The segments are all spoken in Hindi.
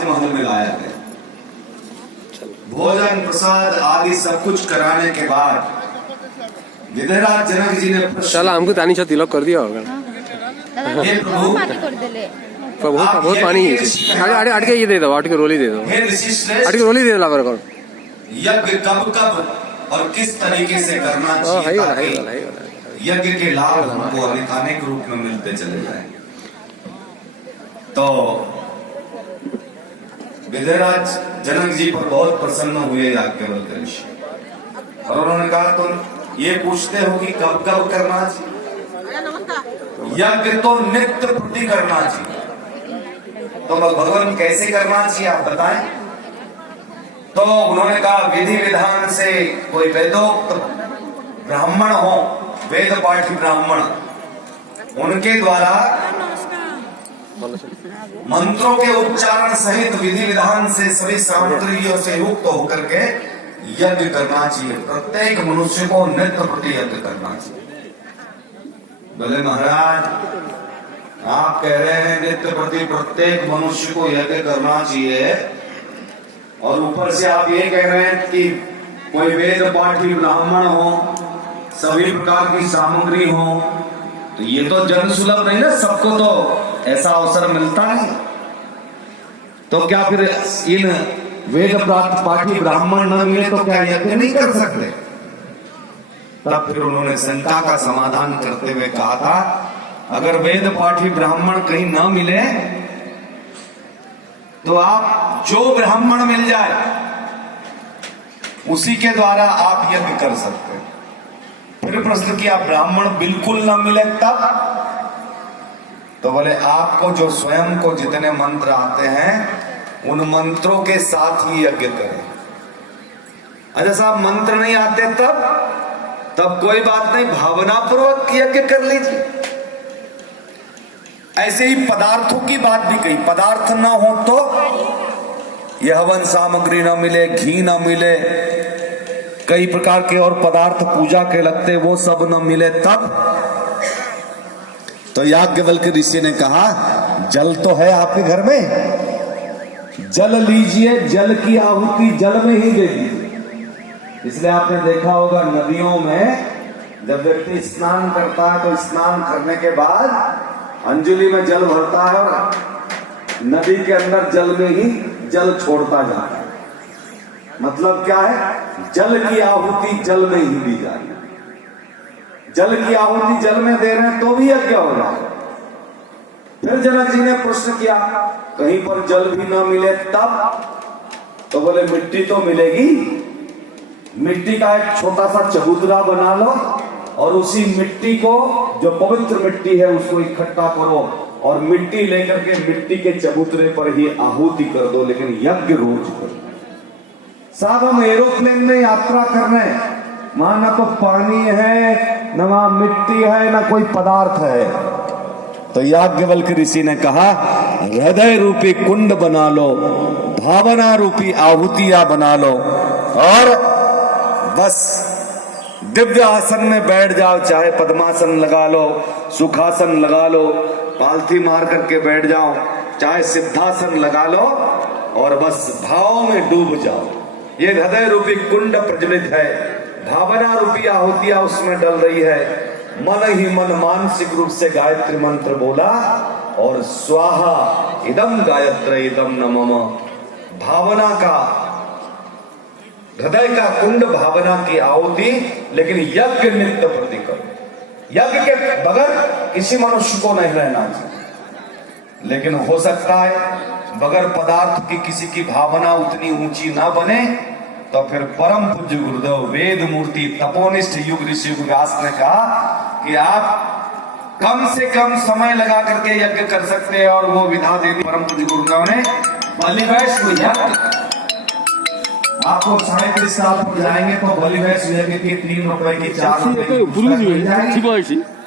महल में लाया गया। भोजन प्रसाद आदि सब कुछ कराने के बाद विधिराज जनक जी ने चला हमको तानी छत तिलक कर दिया होगा। हे प्रभु बहुत पानी है। अट के ये दे दो, अट के रोली दे दो, हे ऋषि श्रेष्ठ, अट के रोली दे दो लाकर कौन यज्ञ कब कब और किस तरीके से करना चाहिए ताकि यज्ञ के लाभ हमको अनेक रूप में मिलते चले जाए। तो विधिराज जनक जी पर बहुत प्रसन्न हुए याज्ञवल्क्य ऋषि, और उन्होंने कहा तुम ये पूछते हो कि कब कब करना चाहिए, यज्ञ तो नित्य प्रति करना चाहिए। तो भगवान कैसे करना चाहिए आप बताएं। तो उन्होंने कहा विधि विधान से कोई वेदोक्त ब्राह्मण हो, वेद पाठी ब्राह्मण, उनके द्वारा मंत्रों के उच्चारण सहित विधि विधान से सभी सामग्रियों से युक्त होकर के यज्ञ करना चाहिए। प्रत्येक मनुष्य को नित्य प्रति यज्ञ करना चाहिए। बोले महाराज आप कह रहे हैं नित्य प्रति प्रत्येक मनुष्य को यज्ञ करना चाहिए, और ऊपर से आप ये कह रहे हैं कि कोई वेद पाठी ब्राह्मण हो, सभी प्रकार की सामग्री हो, तो ये तो जन सुलभ नहीं ना, सबको तो ऐसा अवसर मिलता नहीं। तो क्या फिर इन वेद प्राप्त पाठी ब्राह्मण न मिले तो क्या यज्ञ नहीं कर सकते? तब फिर उन्होंने शंका का समाधान करते हुए कहा था अगर वेद पाठी ब्राह्मण कहीं न मिले तो आप जो ब्राह्मण मिल जाए उसी के द्वारा आप यज्ञ कर सकते हैं। फिर प्रश्न किया ब्राह्मण बिल्कुल न मिले तब? तो बोले आपको जो स्वयं को जितने मंत्र आते हैं उन मंत्रों के साथ ही यज्ञ करें। अच्छा साहब मंत्र नहीं आते तब कोई बात नहीं, भावना पूर्वक यज्ञ कर लीजिए। ऐसे ही पदार्थों की बात भी कही, पदार्थ न हो तो यह हवन सामग्री न मिले, घी न मिले, कई प्रकार के और पदार्थ पूजा के लगते वो सब न मिले तब? तो याज्ञवल्क्य ऋषि ने कहा जल तो है आपके घर में, जल लीजिए, जल की आहुति जल में ही दे दीजिए। इसलिए आपने देखा होगा नदियों में जब व्यक्ति स्नान करता है तो स्नान करने के बाद अंजलि में जल भरता है और नदी के अंदर जल में ही जल छोड़ता जाता है। मतलब क्या है, जल की आहुति जल में ही दी जा रही है। जल की आहुति जल में दे रहे हैं तो भी यज्ञ हो रहा है। फिर जनक जी ने प्रश्न किया कहीं पर जल भी ना मिले तब? तो बोले मिट्टी तो मिलेगी, मिट्टी का एक छोटा सा चबूतरा बना लो और उसी मिट्टी को, जो पवित्र मिट्टी है, उसको इकट्ठा करो और मिट्टी लेकर के मिट्टी के चबूतरे पर ही आहुति कर दो, लेकिन यज्ञ रोज करो। साहब हम एरोप्लेन में यात्रा कर रहे हैं, वहां ना तो पानी है, न वहां मिट्टी है, ना कोई पदार्थ है। तो याज्ञवल्क्य ऋषि ने कहा हृदय रूपी कुंड बना लो, भावना रूपी आहुतियां बना लो और बस दिव्य आसन में बैठ जाओ, चाहे पद्मासन लगा लो, सुखासन लगा लो, पालथी मार करके बैठ जाओ, चाहे सिद्धासन लगा लो और बस भाव में डूब जाओ। ये हृदय रूपी कुंड प्रज्वलित है, भावना रूपी आहुतियां उसमें डल रही है। मन ही मन मानसिक रूप से गायत्री मंत्र बोला और स्वाहा इदम गायत्र इदम नमः, भावना का, हृदय का कुंड, भावना की आहुति, लेकिन यज्ञ नित्य प्रति करो। यज्ञ के बगैर किसी मनुष्य को नहीं रहना चाहिए, लेकिन हो सकता है बगैर पदार्थ की किसी की भावना उतनी ऊंची ना बने तो फिर परम पूज्य गुरुदेव वेद मूर्ति तपोनिष्ठ युग ऋषि व्यास ने कहा कि आप कम से कम समय लगा करके यज्ञ कर सकते हैं, और वो विधा दे दी परम पूज्य गुरुदेव ने। बलिवैश्व यज्ञ आपको 3.5 साल पर जाएंगे तो बलिवैश्व यज्ञ की 3 रुपए की 4 रुपए की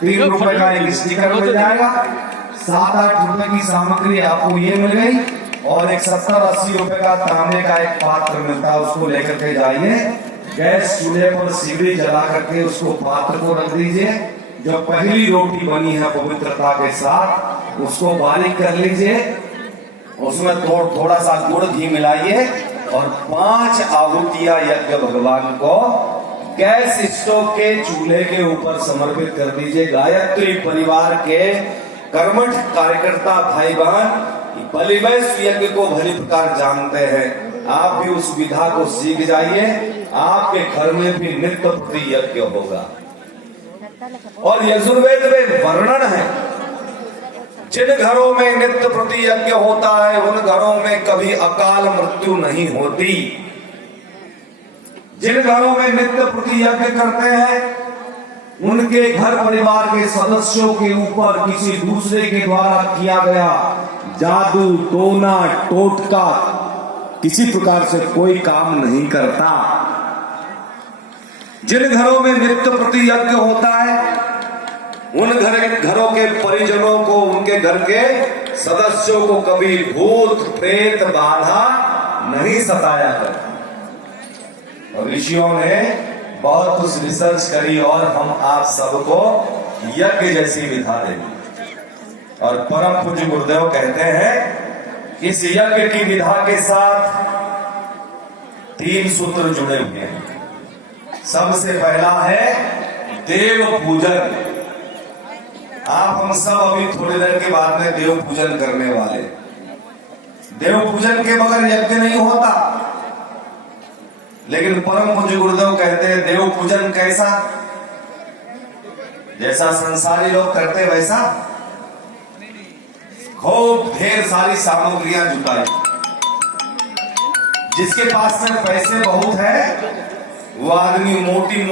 3 रुपए का एक स्टिकर मिल जाएगा, 7-8 रुपए की सामग्री आपको ये मिल गई, और एक 70-80 रुपए का तांबे का एक पात्र मिलता है, उसको लेकर के जाइए, गैस चूल्हे पर सिगड़ी जला करके उसको पात्र को रख दीजिए। जो पहली रोटी बनी है पवित्रता के साथ उसको बारीक कर लीजिए, उसमें थोड़ा सा गुड़ घी मिलाइए और 5 आहुतियां यज्ञ भगवान को गैस स्टोव के चूल्हे के ऊपर समर्पित कर दीजिए। गायत्री परिवार के कर्मठ कार्यकर्ता भाई बहन बलिवैश्व यज्ञ को भली प्रकार जानते हैं। आप भी उस विधा को सीख जाइए, आपके घर में भी नित्य प्रति यज्ञ होगा। और यजुर्वेद में वर्णन है, जिन घरों में नित्य प्रति यज्ञ होता है उन घरों में कभी अकाल मृत्यु नहीं होती। जिन घरों में नित्य प्रति यज्ञ करते हैं उनके घर परिवार के सदस्यों के ऊपर किसी दूसरे के द्वारा किया गया जादू टोना टोटका किसी प्रकार से कोई काम नहीं करता। जिन घरों में नित्य प्रति यज्ञ होता है उन घरों के परिजनों को, उनके घर के सदस्यों को कभी भूत प्रेत बाधा नहीं सताया करता। और ऋषियों ने बहुत कुछ रिसर्च करी और हम आप सबको यज्ञ जैसी विधा देंगे। और परम पूज्य गुरुदेव कहते हैं इस यज्ञ की विधा के साथ 3 सूत्र जुड़े हुए हैं। सबसे पहला है देव पूजन। आप हम सब अभी थोड़ी देर के बाद में देव पूजन करने वाले। देव पूजन के बगैर यज्ञ नहीं होता। लेकिन परम पूज्य गुरुदेव कहते हैं देव पूजन कैसा? जैसा संसारी लोग करते वैसा। खूब ढेर सारी सामग्रियां जुटाई। जिसके पास में पैसे बहुत है वो आदमी मोटी मोटी